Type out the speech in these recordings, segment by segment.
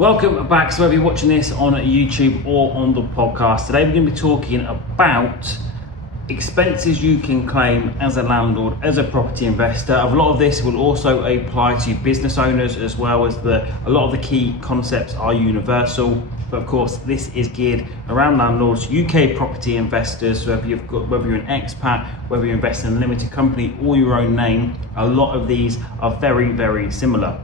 Welcome back. So whether you're watching this on YouTube or on the podcast, today we're going to be talking about expenses you can claim as a landlord, as a property investor. A lot of this will also apply to business owners as well, as a lot of the key concepts are universal. But of course, this is geared around landlords, UK property investors. So whether you're an expat, whether you invest in a limited company or your own name, a lot of these are very, very similar.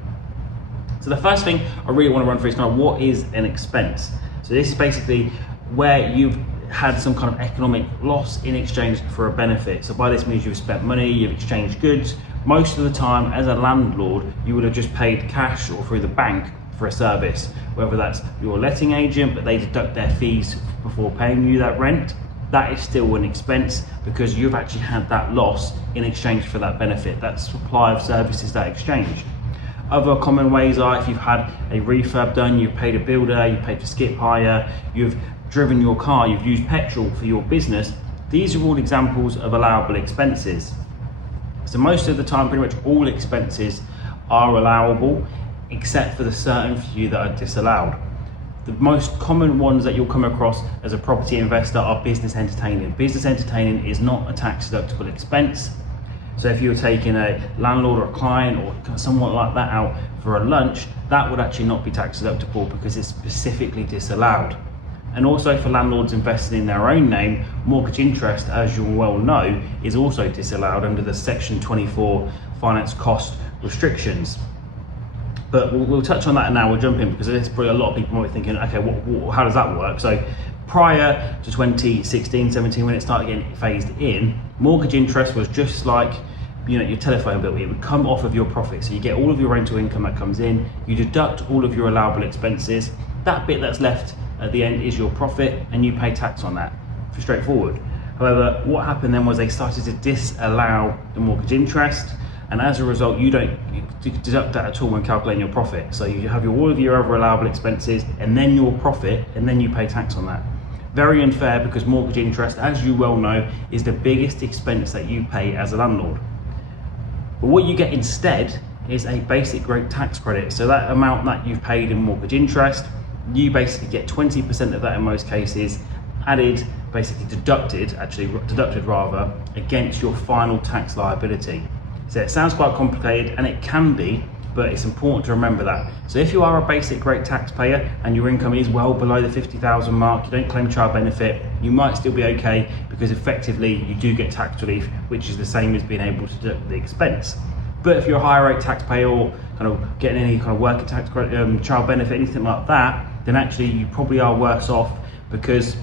So the first thing I really want to run through is kind of what is an expense. So this is basically where you've had some kind of economic loss in exchange for a benefit. So by this means you've spent money, you've exchanged goods. Most of the time as a landlord, you would have just paid cash or through the bank for a service, whether that's your letting agent, but they deduct their fees before paying you that rent. That is still an expense because you've actually had that loss in exchange for that benefit, that supply of services, that exchange. Other common ways are if you've had a refurb done, you've paid a builder, you've paid for skip hire, you've driven your car, you've used petrol for your business. These are all examples of allowable expenses. So most of the time, pretty much all expenses are allowable, except for the certain few that are disallowed. The most common ones that you'll come across as a property investor are business entertaining. Business entertaining is not a tax deductible expense. So if you were taking a landlord or a client or someone like that out for a lunch, that would actually not be tax deductible because it's specifically disallowed. And also for landlords investing in their own name, mortgage interest, as you well know, is also disallowed under the Section 24 finance cost restrictions. But we'll touch on that now. We'll jump in because there's probably a lot of people might be thinking, okay, how does that work? So prior to 2016-17, when it started getting phased in, mortgage interest was just like your telephone bill. It would come off of your profit. So you get all of your rental income that comes in, you deduct all of your allowable expenses. That bit that's left at the end is your profit, and you pay tax on that. It's straightforward. However, what happened then was they started to disallow the mortgage interest, and as a result, you don't deduct that at all when calculating your profit. So you have all of your other allowable expenses, and then your profit, and then you pay tax on that. Very unfair because mortgage interest, as you well know, is the biggest expense that you pay as a landlord. But what you get instead is a basic rate tax credit. So that amount that you've paid in mortgage interest, you basically get 20% of that in most cases added, basically deducted rather, against your final tax liability. So it sounds quite complicated, and it can be, but it's important to remember that. So if you are a basic rate taxpayer and your income is well below the 50,000 mark, you don't claim child benefit, you might still be okay because effectively you do get tax relief, which is the same as being able to deduct the expense. But if you're a higher rate taxpayer or kind of getting any kind of working tax credit, child benefit, anything like that, then actually you probably are worse off because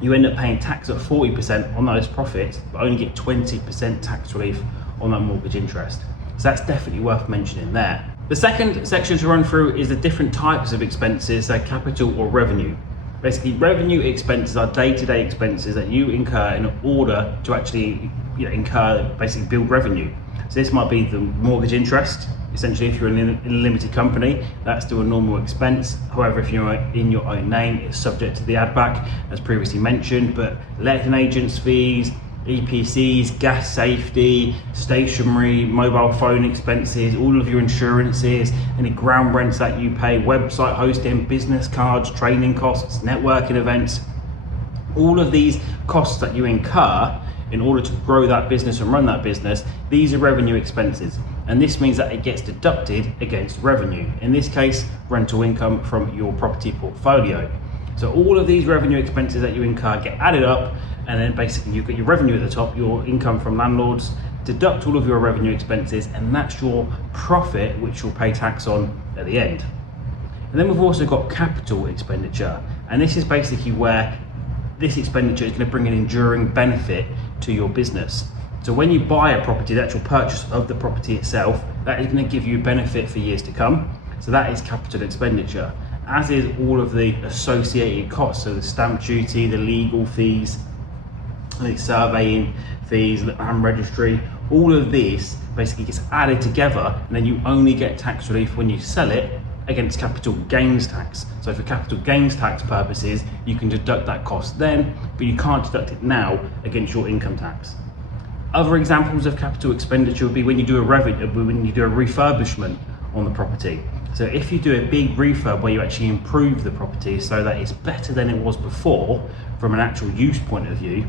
you end up paying tax at 40% on those profits, but only get 20% tax relief on that mortgage interest. So that's definitely worth mentioning there. The second section to run through is the different types of expenses, so capital or revenue. Basically, revenue expenses are day-to-day expenses that you incur in order to actually basically build revenue. So this might be the mortgage interest. Essentially, if you're in a limited company, that's still a normal expense. However, if you're in your own name, it's subject to the add back, as previously mentioned. But letting agents fees, EPCs, gas safety, stationery, mobile phone expenses, all of your insurances, any ground rents that you pay, website hosting, business cards, training costs, networking events, all of these costs that you incur in order to grow that business and run that business, these are revenue expenses. And this means that it gets deducted against revenue. In this case, rental income from your property portfolio. So all of these revenue expenses that you incur get added up, and then basically you've got your revenue at the top, your income from landlords, deduct all of your revenue expenses, and that's your profit, which you'll pay tax on at the end. And then we've also got capital expenditure. And this is basically where this expenditure is going to bring an enduring benefit to your business. So when you buy a property, the actual purchase of the property itself, that is going to give you benefit for years to come. So that is capital expenditure, as is all of the associated costs. So the stamp duty, the legal fees, the surveying fees, the land registry, all of this basically gets added together, and then you only get tax relief when you sell it against capital gains tax. So for capital gains tax purposes, you can deduct that cost then, but you can't deduct it now against your income tax. Other examples of capital expenditure would be when you do a refurbishment on the property. So if you do a big refurb where you actually improve the property so that it's better than it was before from an actual use point of view,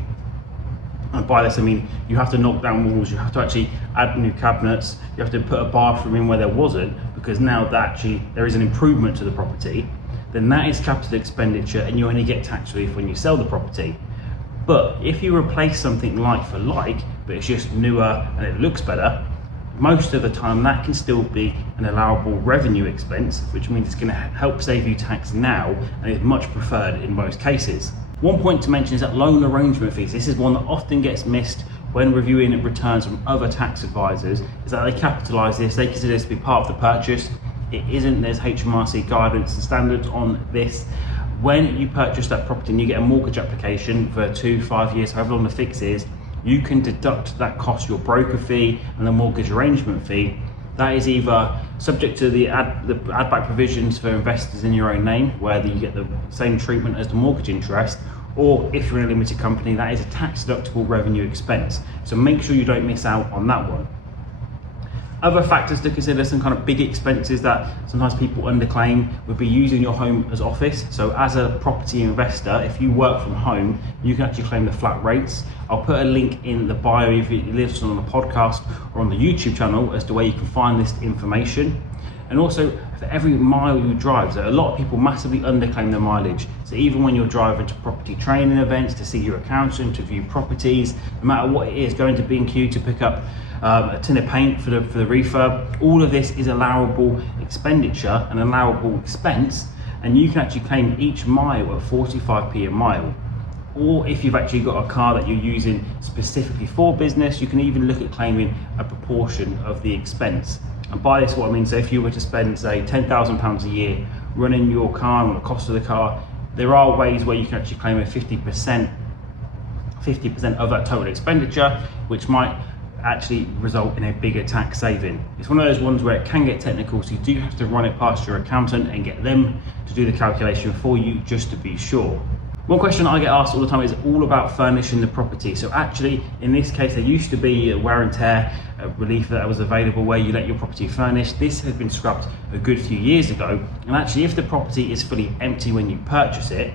and by this I mean you have to knock down walls, you have to actually add new cabinets, you have to put a bathroom in where there wasn't, because now that actually there is an improvement to the property, then that is capital expenditure and you only get tax relief when you sell the property. But if you replace something like for like, but it's just newer and it looks better, most of the time that can still be an allowable revenue expense, which means it's going to help save you tax now and is much preferred in most cases. One point to mention is that loan arrangement fees. This is one that often gets missed when reviewing returns from other tax advisors, is that they capitalise this, they consider this to be part of the purchase. It isn't. There's HMRC guidance and standards on this. When you purchase that property and you get a mortgage application for 2, 5 years, however long the fix is, you can deduct that cost, your broker fee and the mortgage arrangement fee. That is either subject to the add back provisions for investors in your own name, where you get the same treatment as the mortgage interest, or if you're in a limited company, that is a tax deductible revenue expense. So make sure you don't miss out on that one. Other factors to consider, some kind of big expenses that sometimes people underclaim, would be using your home as office. So as a property investor, if you work from home, you can actually claim the flat rates. I'll put a link in the bio if you listen on the podcast or on the YouTube channel as to where you can find this information. And also, for every mile you drive, so a lot of people massively underclaim their mileage. So even when you're driving to property training events, to see your accountant, to view properties, no matter what it is, going to B&Q to pick up a tin of paint for the refurb, all of this is allowable expenditure, an allowable expense, and you can actually claim each mile at 45p a mile. Or if you've actually got a car that you're using specifically for business, you can even look at claiming a proportion of the expense. And by this, what I mean, so if you were to spend, say, £10,000 a year running your car and the cost of the car, there are ways where you can actually claim a 50% of that total expenditure, which might actually result in a bigger tax saving. It's one of those ones where it can get technical, so you do have to run it past your accountant and get them to do the calculation for you, just to be sure. One question I get asked all the time is all about furnishing the property. So actually, in this case, there used to be a wear and tear relief that was available where you let your property furnish. This has been scrapped a good few years ago. And actually, if the property is fully empty when you purchase it,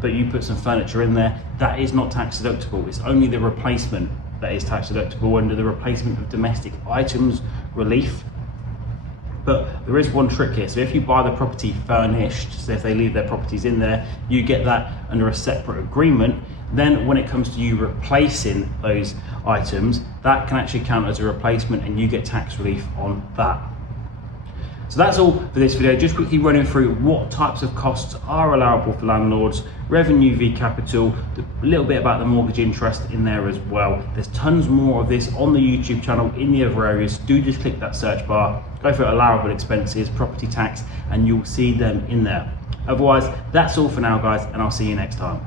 but you put some furniture in there, that is not tax deductible. It's only the replacement that is tax deductible under the replacement of domestic items relief. But there is one trick here. So if you buy the property furnished, so if they leave their properties in there, you get that under a separate agreement. Then when it comes to you replacing those items, that can actually count as a replacement and you get tax relief on that. So that's all for this video. Just quickly running through what types of costs are allowable for landlords, revenue v capital, a little bit about the mortgage interest in there as well. There's tons more of this on the YouTube channel in the other areas. Do just click that search bar, go for allowable expenses, property tax, and you'll see them in there. Otherwise, that's all for now, guys, and I'll see you next time.